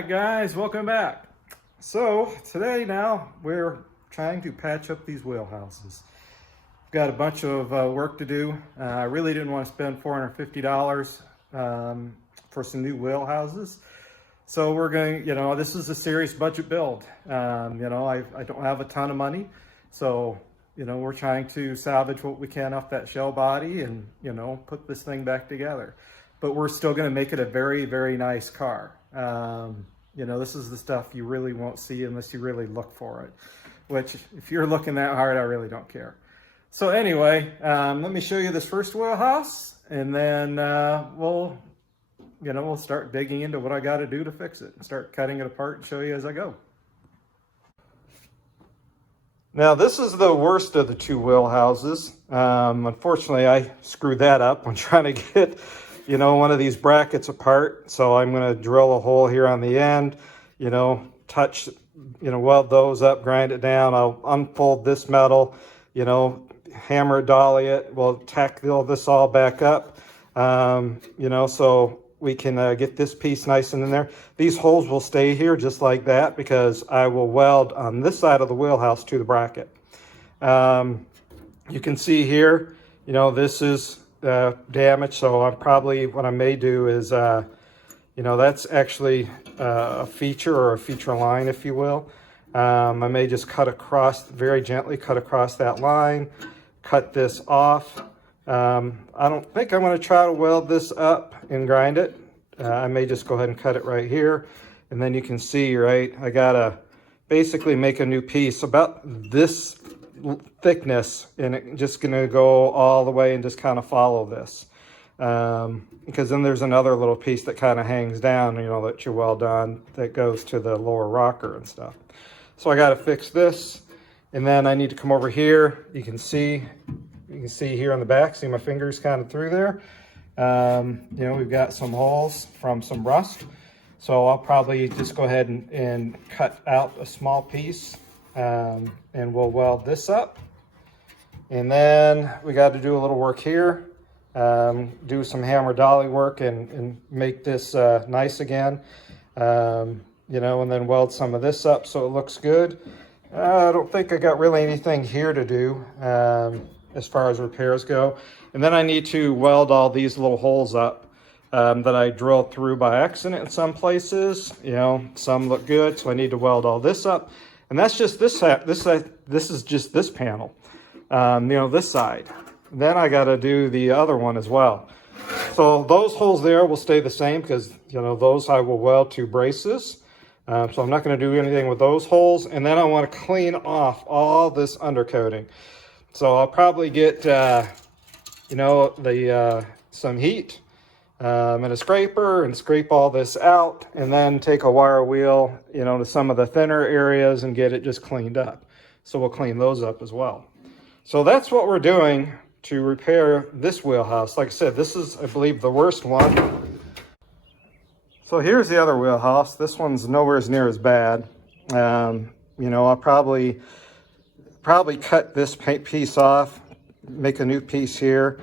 right, guys, welcome back. So today now we're trying to patch up these wheelhouses. Got a bunch of work to do. I really didn't want to spend $450 for some new wheelhouses. So we're going, this is a serious budget build. I don't have a ton of money. So, we're trying to salvage what we can off that shell body and, put this thing back together. But we're still going to make it a very, very nice car. This is the stuff you really won't see unless you really look for it, which if you're looking that hard, I really don't care. So anyway, let me show you this first wheelhouse, and then we'll start digging into what I got to do to fix it and start cutting it apart and show you as I go. Now this is the worst of the two wheelhouses. Unfortunately, I screwed that up when trying to get one of these brackets apart. So I'm going to drill a hole here on the end, weld those up, grind it down. I'll unfold this metal, hammer it, dolly it. We'll tack all this all back up, so we can get this piece nice and in there. These holes will stay here just like that because I will weld on this side of the wheelhouse to the bracket. You can see here, this is damage, so what I may do is that's actually a feature or a feature line, if you will. I may just very gently cut across that line, cut this off. I don't think I'm going to try to weld this up and grind it. I may just go ahead and cut it right here, and then you can see, right, I gotta basically make a new piece about this thickness, and it's just gonna go all the way and just kind of follow this, because then there's another little piece that kind of hangs down, that you weld on, that goes to the lower rocker and stuff. So I got to fix this, and then I need to come over here. You can see here on the back, see my fingers kind of through there. We've got some holes from some rust, so I'll probably just go ahead and cut out a small piece, and we'll weld this up. And then we got to do a little work here, do some hammer dolly work and make this nice again, and then weld some of this up so it looks good. I don't think I got really anything here to do as far as repairs go. And then I need to weld all these little holes up that I drilled through by accident in some places. Some look good, so I need to weld all this up. And that's just this is just this panel, this side. Then I got to do the other one as well. So those holes there will stay the same because, those I will weld to braces. So I'm not going to do anything with those holes. And then I want to clean off all this undercoating. So I'll probably get, some heat and a scraper and scrape all this out, and then take a wire wheel, to some of the thinner areas and get it just cleaned up. So we'll clean those up as well. So that's what we're doing to repair this wheelhouse. Like I said, this is, I believe, the worst one. So here's the other wheelhouse. This one's nowhere near as bad. I'll probably cut this piece off, make a new piece here,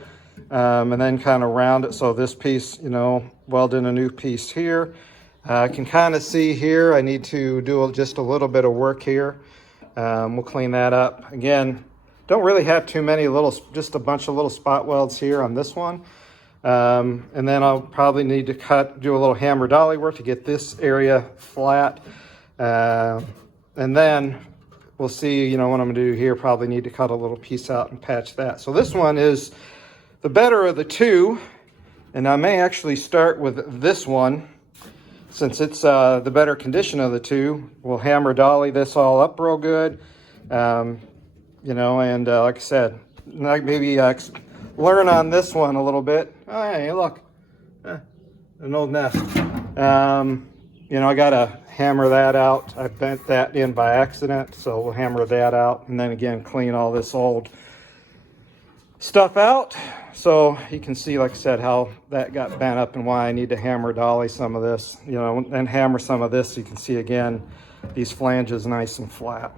and then kind of round it. So this piece, weld in a new piece here. I can kind of see here, I need to do just a little bit of work here. We'll clean that up. Again, don't really have too many just a bunch of little spot welds here on this one. And then I'll probably need to do a little hammer dolly work to get this area flat. And then we'll see, what I'm gonna do here. Probably need to cut a little piece out and patch that. So this one is the better of the two. And I may actually start with this one since it's the better condition of the two. We'll hammer dolly this all up real good. And like I said, maybe learn on this one a little bit. Oh, hey, look, an old nest. I gotta hammer that out. I bent that in by accident, so we'll hammer that out, and then again clean all this old stuff out. So you can see, like I said, how that got bent up and why I need to hammer dolly some of this, and hammer some of this so you can see again these flanges nice and flat.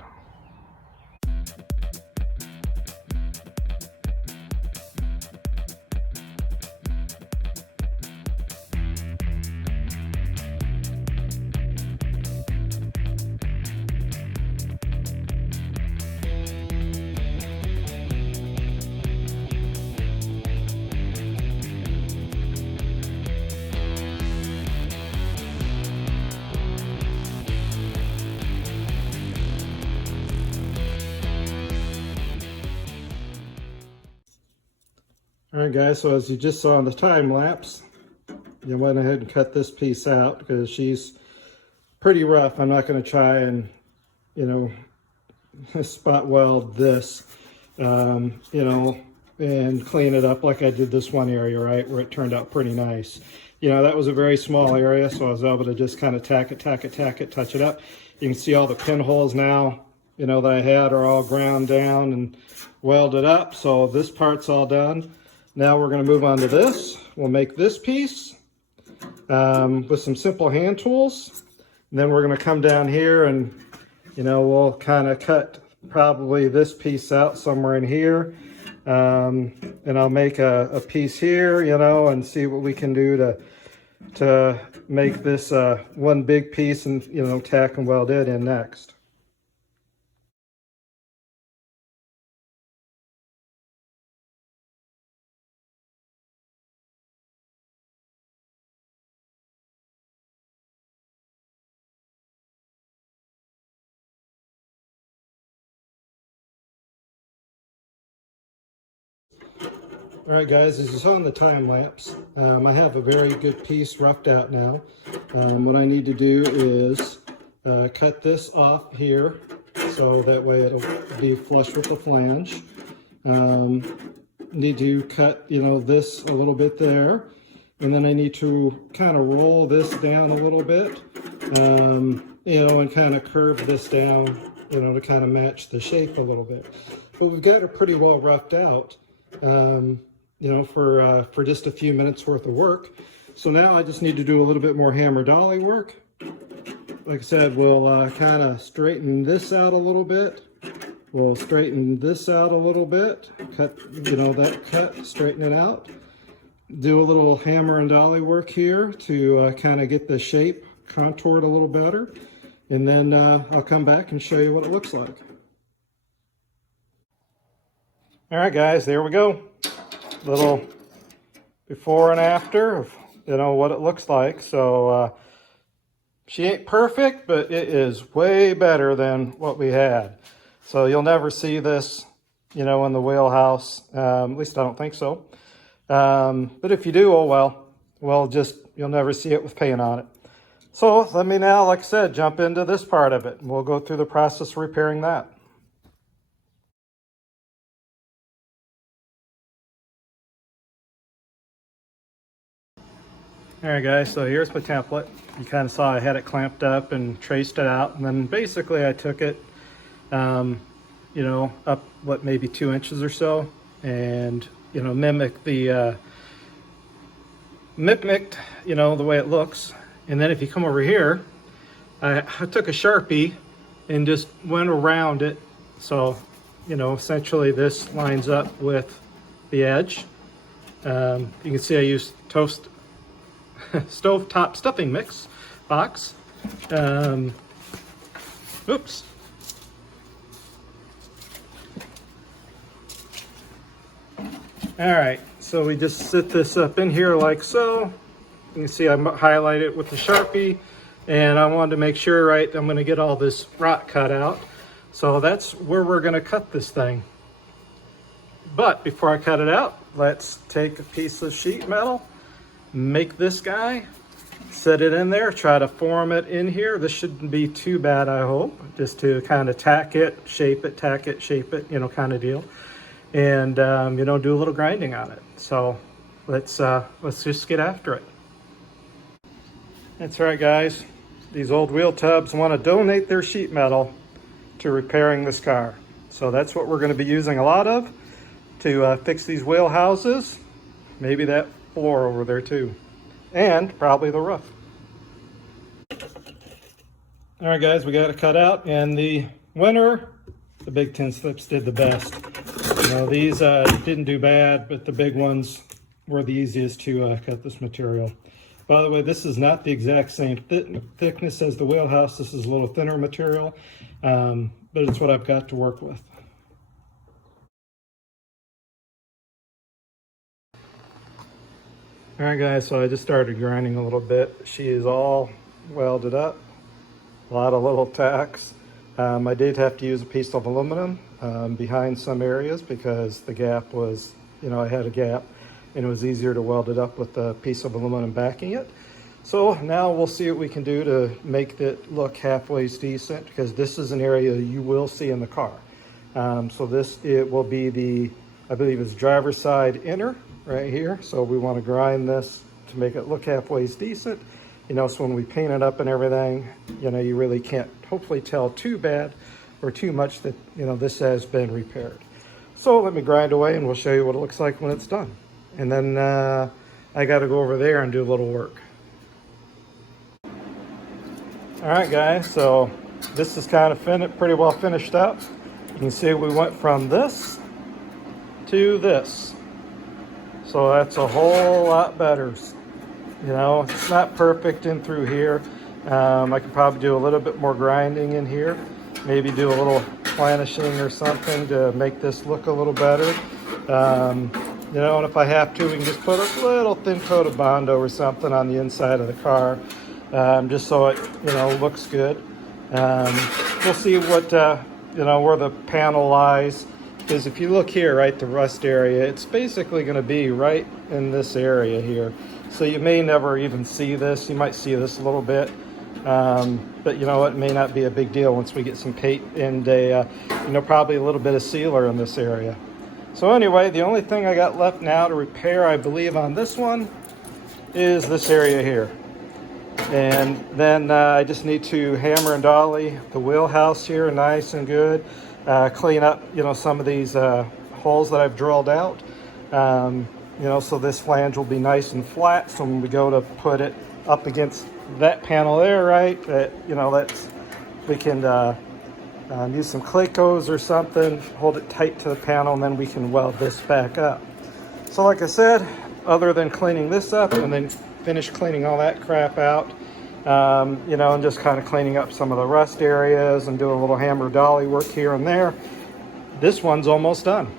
All right, guys, so as you just saw in the time lapse, you went ahead and cut this piece out because she's pretty rough. I'm not going to try and, you know, spot weld this, you know, and clean it up like I did this one area, right, where it turned out pretty nice. You know, that was a very small area, so I was able to just kind of tack it, touch it up. You can see all the pinholes now, you know, that I had are all ground down and welded up. So this part's all done. Now we're going to move on to this. We'll make this piece with some simple hand tools. And then we're going to come down here and, you know, we'll kind of cut probably this piece out somewhere in here. And I'll make a piece here, you know, and see what we can do to make this one big piece and, you know, tack and weld it in next. All right, guys, as you saw in the time lapse, I have a very good piece roughed out now. What I need to do is cut this off here so that way it'll be flush with the flange. Need to cut, you know, this a little bit there, and then I need to kind of roll this down a little bit, you know, and kind of curve this down, you know, to kind of match the shape a little bit. But we've got it pretty well roughed out. You know, for just a few minutes worth of work. So now I just need to do a little bit more hammer dolly work. Like I said, we'll kind of straighten this out a little bit. We'll straighten this out a little bit. Cut, you know, that cut, straighten it out. Do a little hammer and dolly work here to kind of get the shape contoured a little better. And then I'll come back and show you what it looks like. All right, guys, there we go. Little before and after of, you know, what it looks like. So she ain't perfect, but it is way better than what we had. So you'll never see this, you know, in the wheelhouse. At least I don't think so. But if you do, oh well, just you'll never see it with paint on it. So let me now, like I said, jump into this part of it, and we'll go through the process of repairing that. All right, guys, so here's my template. You kind of saw I had it clamped up and traced it out, and then basically I took it, you know, up, what, maybe 2 inches or so, and, you know, mimicked, you know, the way it looks. And then if you come over here, I took a Sharpie and just went around it. So, you know, essentially this lines up with the edge. You can see I used stovetop stuffing mix box. Oops. All right, so we just sit this up in here like so. You can see I highlight it with the Sharpie, and I wanted to make sure, right, I'm gonna get all this rot cut out. So that's where we're gonna cut this thing. But before I cut it out, let's take a piece of sheet metal, make this guy, set it in there, try to form it in here. This shouldn't be too bad, I hope, just to kind of tack it, shape it, tack it, shape it, you know, kind of deal. And, you know, do a little grinding on it. So let's just get after it. That's right, guys. These old wheel tubs want to donate their sheet metal to repairing this car. So that's what we're going to be using a lot of to fix these wheel houses. Maybe that floor over there too, and probably the roof. All right, guys, we got it cut out. And the winner, the big 10 slips did the best. You know, these didn't do bad, but the big ones were the easiest to cut this material. By the way, this is not the exact same thickness as the wheelhouse. This is a little thinner material, but it's what I've got to work with. All right, guys, so I just started grinding a little bit. She is all welded up, a lot of little tacks. I did have to use a piece of aluminum behind some areas because the gap was, you know, I had a gap. and it was easier to weld it up with a piece of aluminum backing it. So now we'll see what we can do to make it look halfway decent, because this is an area you will see in the car. So it will be the, I believe it's driver's side inner right here. So we want to grind this to make it look halfway decent. You know, so when we paint it up and everything, you know, you really can't hopefully tell too bad or too much that, you know, this has been repaired. So let me grind away and we'll show you what it looks like when it's done. And then I got to go over there and do a little work. All right, guys, so this is kind of pretty well finished up. You can see we went from this to this. So that's a whole lot better. You know, it's not perfect in through here. I could probably do a little bit more grinding in here. Maybe do a little planishing or something to make this look a little better. You know, and if I have to, we can just put a little thin coat of Bondo or something on the inside of the car, just so it, you know, looks good. We'll see what, you know, where the panel lies. Because if you look here, right, the rust area, it's basically going to be right in this area here. So you may never even see this. You might see this a little bit. But you know, it may not be a big deal once we get some paint and you know, probably a little bit of sealer in this area. So anyway, the only thing I got left now to repair, I believe, on this one is this area here. And then I just need to hammer and dolly the wheelhouse here nice and good. Clean up, you know, some of these holes that I've drilled out. You know, so this flange will be nice and flat. So when we go to put it up against that panel there, right, that, you know, we can use some Clecos or something, hold it tight to the panel, and then we can weld this back up. So like I said, other than cleaning this up and then finish cleaning all that crap out, you know, and just kind of cleaning up some of the rust areas and doing a little hammer dolly work here and there, this one's almost done.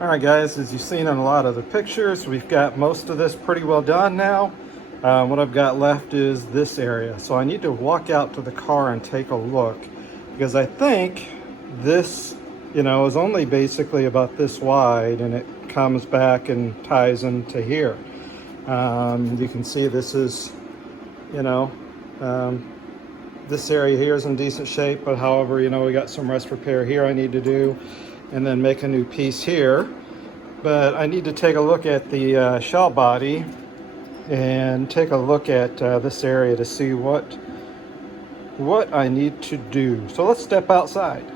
All right, guys, as you've seen in a lot of the pictures, we've got most of this pretty well done now. What I've got left is this area. So I need to walk out to the car and take a look, because I think this, you know, is only basically about this wide, and it comes back and ties into here. You can see this is, you know, this area here is in decent shape, but however, you know, we got some rust repair here I need to do, and then make a new piece here. But I need to take a look at the shell body and take a look at this area to see what I need to do. So let's step outside.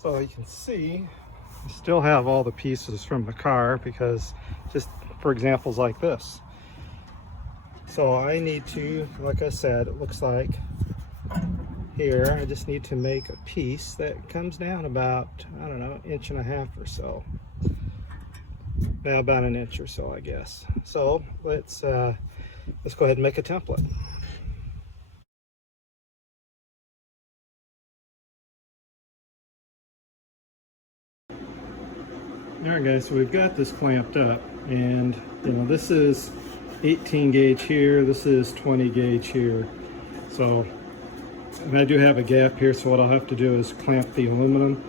So you can see I still have all the pieces from the car, because just for examples like this. So I need to, like I said, it looks like here. I just need to make a piece that comes down about, I don't know, 1.5 inches or so. Now about 1 inch or so, I guess. So let's go ahead and make a template. All right, guys, so we've got this clamped up, and you know, this is 18 gauge here, this is 20 gauge here. So, and I do have a gap here, so what I'll have to do is clamp the aluminum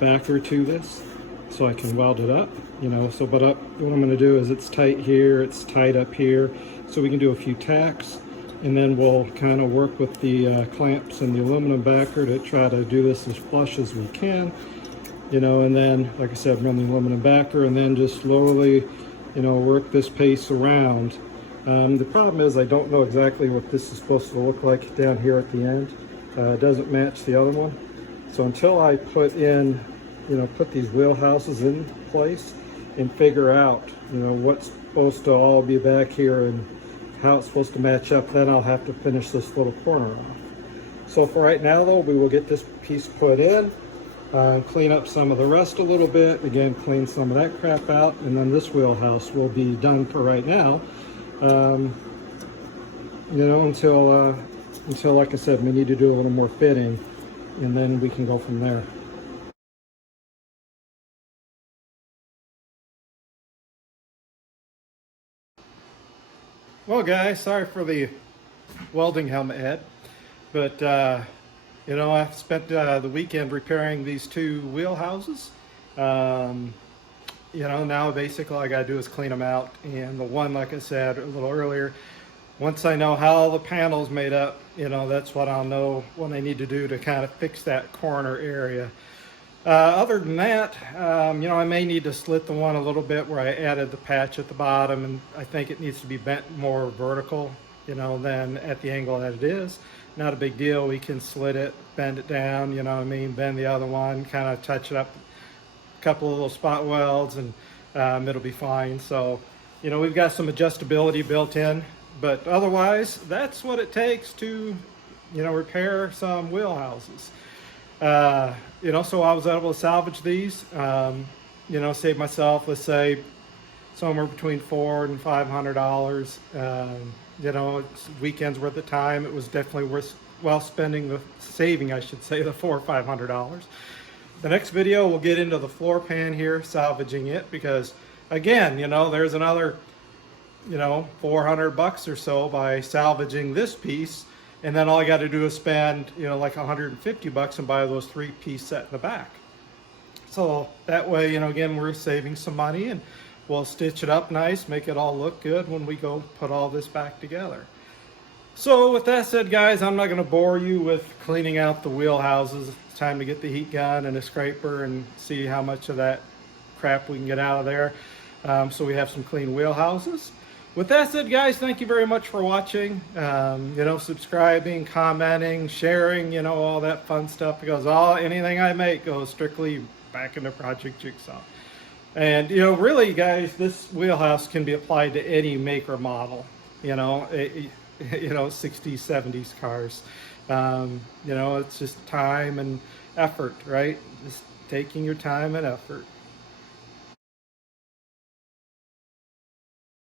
backer to this so I can weld it up, you know. So, but what I'm going to do is it's tight here, it's tight up here, so we can do a few tacks, and then we'll kind of work with the clamps and the aluminum backer to try to do this as flush as we can. You know, and then, like I said, run the aluminum backer, and then just slowly, you know, work this piece around. The problem is I don't know exactly what this is supposed to look like down here at the end. It doesn't match the other one. So until I put in, you know, put these wheelhouses in place and figure out, you know, what's supposed to all be back here and how it's supposed to match up, then I'll have to finish this little corner off. So for right now, though, we will get this piece put in. Clean up some of the rest a little bit, again clean some of that crap out, and then this wheelhouse will be done for right now. You know, until like I said, we need to do a little more fitting, and then we can go from there. Well guys, sorry for the welding helmet head, but you know, I've spent the weekend repairing these two wheelhouses. You know, now basically all I gotta do is clean them out. And the one, like I said a little earlier, once I know how the panel's made up, you know, that's what I'll know what I need to do to kind of fix that corner area. Other than that, you know, I may need to slit the one a little bit where I added the patch at the bottom, and I think it needs to be bent more vertical, you know, than at the angle that it is. Not a big deal. We can slit it, bend it down, you know what I mean, bend the other one, kind of touch it up, a couple of little spot welds, and it'll be fine. So, you know, we've got some adjustability built in, but otherwise, that's what it takes to, you know, repair some wheelhouses. You know, so I was able to salvage these, you know, save myself, let's say, somewhere between $400 and $500. You know, it's weekends worth of time. It was definitely worth well spending the saving, I should say, the $400 or $500. The next video we'll get into the floor pan here, salvaging it, because again, you know, there's another, you know, $400 or so by salvaging this piece, and then all I got to do is spend, you know, like $150 and buy those 3-piece set in the back. So that way, you know, again, we're saving some money, and we'll stitch it up nice, make it all look good when we go put all this back together. So with that said, guys, I'm not going to bore you with cleaning out the wheelhouses. It's time to get the heat gun and a scraper and see how much of that crap we can get out of there, so we have some clean wheelhouses. With that said, guys, thank you very much for watching. You know, subscribing, commenting, sharing, you know, all that fun stuff, because anything I make goes strictly back into Project Jigsaw. And, you know, really, guys, this wheelhouse can be applied to any make or model, you know, you know, 60s, 70s cars. You know, it's just time and effort, right? Just taking your time and effort.